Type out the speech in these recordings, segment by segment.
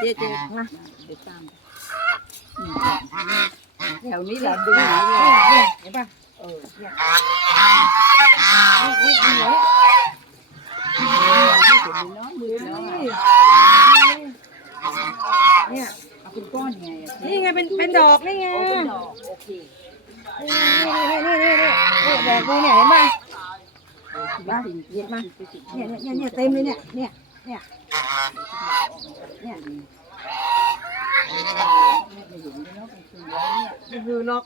เจ๊เจ๊มาเดี๋ยวตามอืมแถวนี้แหละดึงนี่หนีเลยนี่เห็นป่ะเออนี่นี่เหนียวไม่เห็นเลยเนาะมือเนาะเนี่ยเอาเป็นก้อนไงอะนี่ไงเป็นเป็นดอกนี่ไงโอ้นี่เป็นดอกโอเคนี่นี่นี่นี่นี่แบกมือเนี่ยเห็นป่ะมาเย็ดมาเนี่ยเนี่ยเนี่ยเต็มเลยเนี่ยเนี่ย เนี่ยเนี่ยดีนี่คือล็อก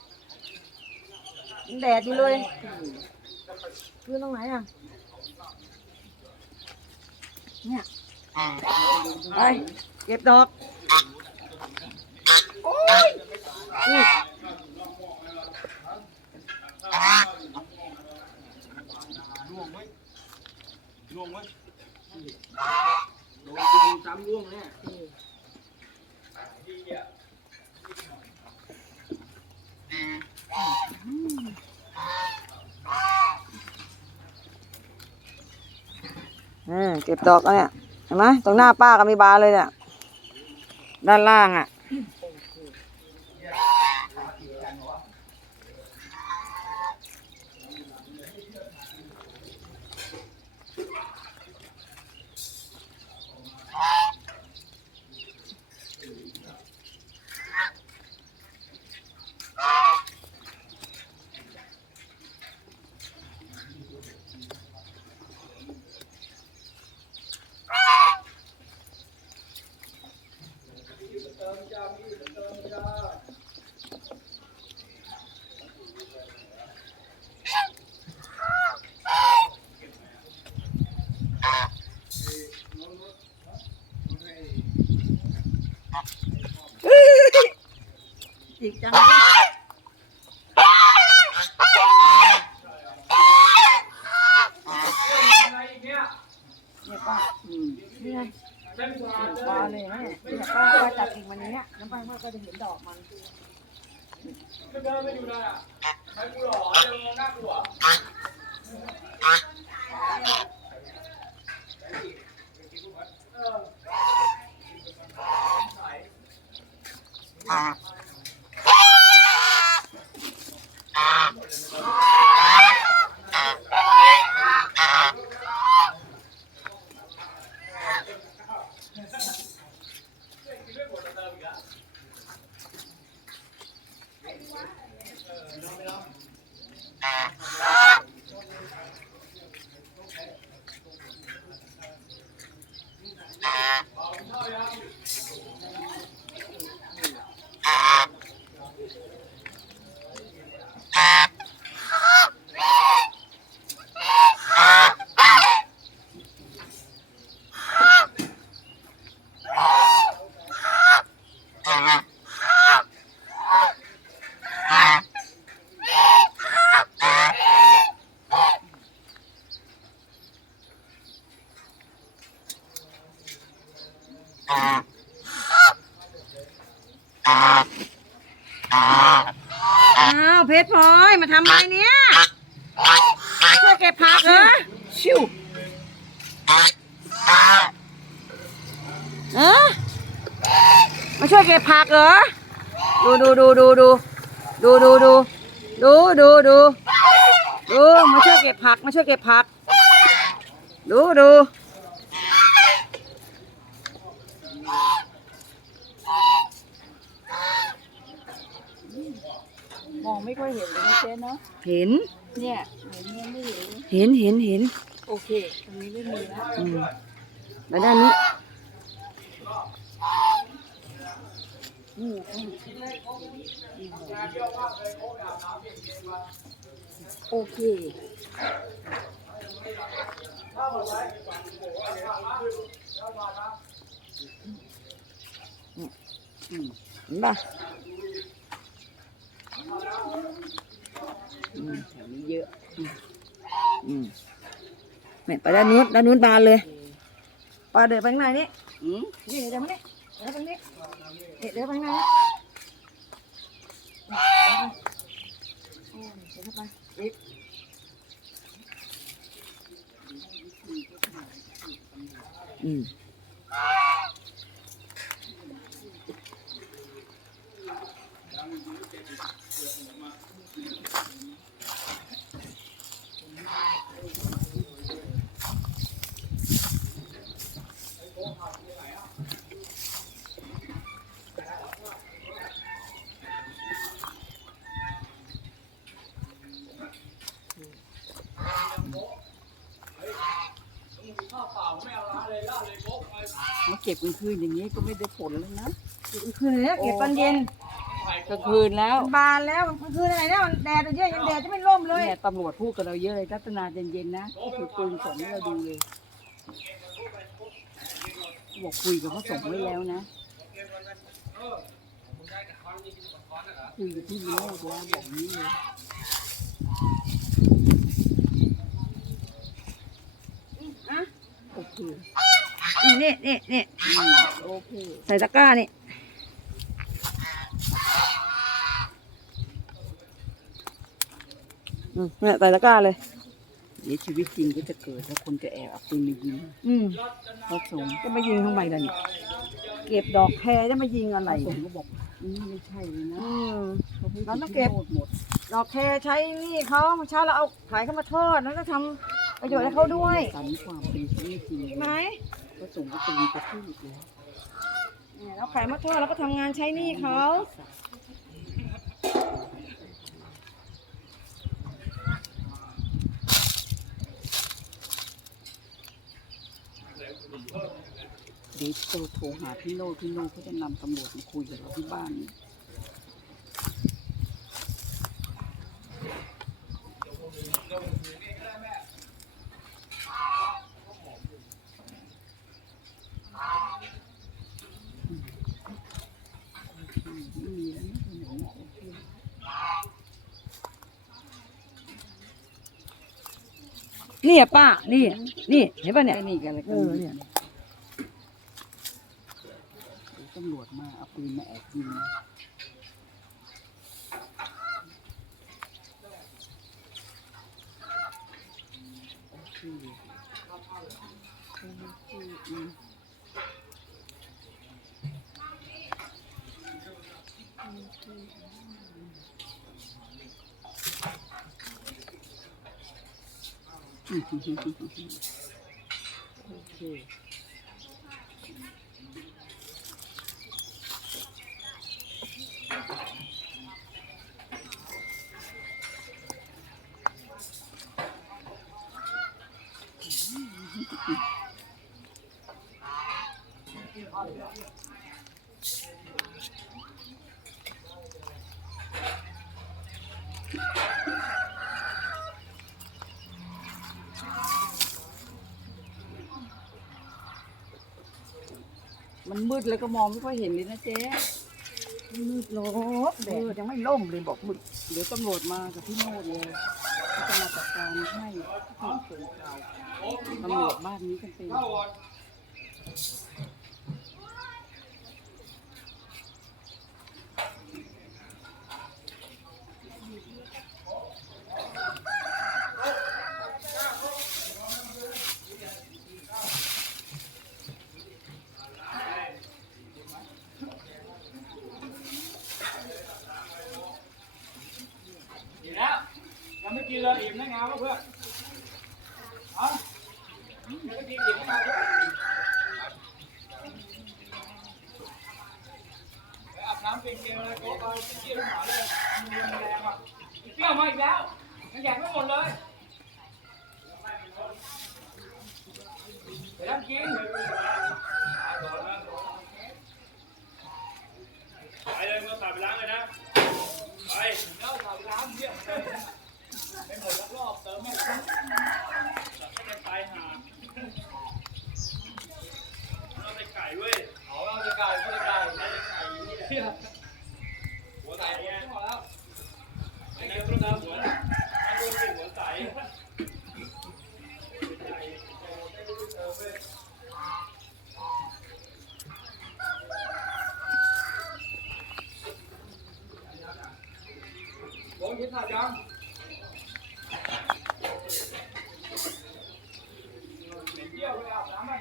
แดดอยู่เลยคือตรงไหนอะเนี่ยไปเก็บดอกโอ้ยนี่ล่วงไหมล่วงไหม โดนจริงซ้ำล่วงแน่อืมเก็บดอกแล้วเนี่ยเห็นไหมตรงหน้าป้าก็มีบานเลยเนี่ย ด้านล่างอะ จิกจังเนี่ยป้าอืมนี่ไงบาเลยนะเนี่ยเนี่ยป้าป้าจับกิ่งมันอย่างเนี้ยน้ำป้าป้าก็จะเห็นดอกมันอ้า อ้าวเพชรพลอยมาทำอะไรเนี่ยช่วยเก็บผักเหรอชิวเออมาช่วยเก็บผักเหรอดูดูดูดูดูดูดูดูดูดูดูดูมาช่วยเก็บผักมาช่วยเก็บผักดูดู มองไม่ค่อยเห็นเลยนะเจ๊เนาะเห็น เนี่ยเห็นเนี่ยไม่เห็นเห็นเห็นเห็นโอเคตรงนี้ไม่มีแล้วอืมแล้วด้านนี้นี่อืมโอเคเห็นป่ะ อืม แถวนี้เยอะ อืมเนี่ยไปด้านนู้นด้านนู้นบานเลยปลาเดินไปข้างในนี่อืมนี่เดินมานี่เดินไปนี่เดินไปข้างในนี่เดินไปเดินไปอืม เก็บกลางคืนอย่างนี้ก็ไม่ได้ผลแล้วนะกลางคืนเลยนะเก็บตอนเย็นกลางคืนแล้วมันบานแล้วมันกลางคืนอะไรเนี่ยมันแดดเยอะยังแดดจะไม่ร่มเลยเนี่ยตำรวจพูดกับเราเยอะเลยรัตนาเย็นๆนะก็คือปืนส่งให้เราดูเลยบอกคุยกับพระสงฆ์ไว้แล้วนะคุยกับพี่โน้ตแล้วบอกนี้เลยอะโอเค นี่นี่นี่นี่อืมโอเคใส่ตะกร้านี่อืมเนี่ยใส่ตะกร้าเลย เดี๋ยวชีวิตจริงก็จะเกิดแล้วคนจะแอบเอาปืนมายิงอืมพระสงฆ์จะมายิงทำไมล่ะเนี่ยเก็บดอกแครจะมายิงอะไร พระสงเนี่ยฆ์ก็บอกอืมไม่ใช่เลยนะอืม เขาพูดเราต้องเก็บพี่โน้ตหมดดอกแครใช้นี่เขาเมื่อเช้าเราเอาขายเข้ามาทอดแล้วก็ทำประโยชน์ให้เขาด้วย สันความเป็นชีวิตจริงใช่ไหม ก็ส่งก็ตีกระทืบเลยเนี่ยเราขายมาทอดแล้วก็ทำงานใช้หนี่เขาเดี๋ยวโทรหาพี่โน่พี่โน่เขาจะนำตำรวจมาคุยกับเราที่บ้านนี่ไม่มีแล้วนะถนนโอเค นี่อะป้า นี่ นี่ เห็นป่ะเนี่ย แค่นี้กันเลยเออเนี่ยเดี๋ยวตำรวจมาเอาปืนมาแอบยิงโอเคโอเคอืม โอเมันมืดแล้วก็มองไม่ค่อยเห็นเลยนะเจ๊มืดโลดแดดยังไม่ล่มเลยบอกมืดเดี๋ยวตำรวจมากับพี่โนดเลยเขาจะมาจัดการให้ที่เสียงข่าวตำรวจบ้านนี้กันเป็น อิ่มแล้วยังไม่ กินเลยอิ่มได้งวเพื่อนฮะยังไม่กินอิ่มได้ไงเพื่อนไปอาบน้ำเป็นเกลียวเลยโต๊ะไปเกี่ยวหมาเลยมีแรงอะเปรี้ยวมาอีกแล้วยังแยกไม่หมดเลยไปทำกินไปเลยเมื่อผ่านไปล้างเลยนะ ไปเดี๋ยวผ่านไปล้างเยี่ยม หมดรอบเติมไม่ทันจัดให้กันตายหาเราไปไก่เว้ยเอาเราไปไก่ไม่ได้ไก่ไม่ได้ไก่นี่แหละหัวใสไงพอแล้วไอ้เงี้ยต้องตามหัวนะไม่โดนเป็นหัวใสโอ้ยคิดขาดยังเที่ยวไปอาบน้ำไป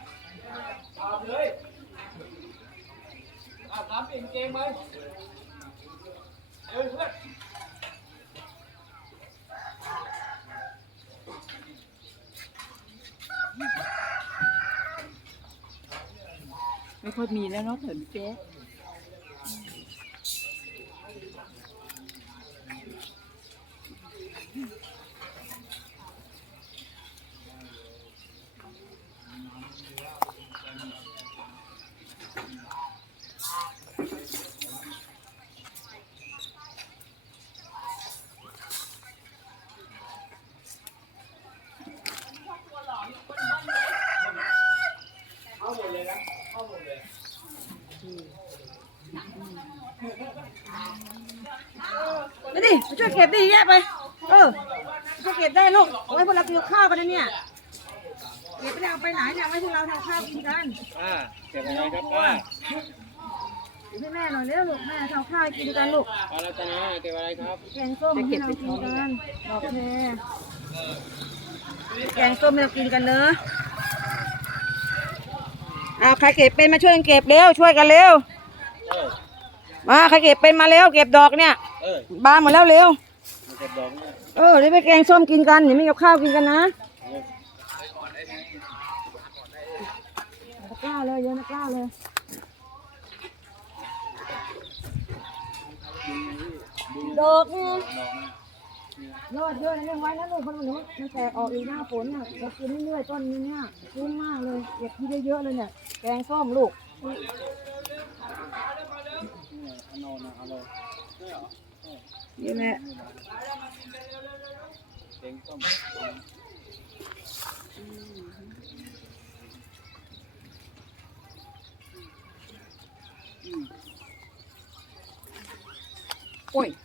อาบเลยอาบน้ำเปลี่ยนเกงไปเร็วเพื่อน ไมีแล้วเนาะเถินเจ๊ เอาหมดเลยนะเอาหมดเลย มาดิมา ช่วยเก็บดิแยกไป เออช่วยเก็บได้ลูกเอาไว้พวกเรากินข้าวกันนะเนี่ย เก็บไม่ได้เอาไปไหนเนี่ยเอาไว้พวกเราทำข้าวกินกันอ่าเก็บอะไรครับป้าให้แม่หน่อยเร็วลูกแม่ทำข้าวกินกันลูกป้ารัตนาเก็บอะไรครับแกงส้มให้เรากินกันดอกแคแกงส้มให้เรากินกันเนอะเอาใครเก็บเป็นมาช่วยกันเก็บเร็วช่วยกันเร็วเออมาใครเก็บเป็นมาเร็วเก็บดอกเนี่ยเออ บานหมดแล้วเร็วมาเก็บดอกเนี่ยเออเดี๋ยวไปแกงส้มกินกันเดี๋ยวไม่กับข้าวกินกันนะเออตะกร้าเลยเยอะตะกร้าเลยดอกนี่ดอกเนี่ยยอดเยอะนะเรื่องไว้นะลูกเพราะมันมันแตกออกอีกหน้าฝนน่ะเรากินเรื่อยๆต้นนี้เนี่ยคุ้มมากเลยเก็บที่ได้เยอะเลยเนี่ยแกงส้มลูกเนี่ยเอานอนนะเอาเลยใช่เหรอ นี่แหละ เต็งต้ม โอ้ย อืม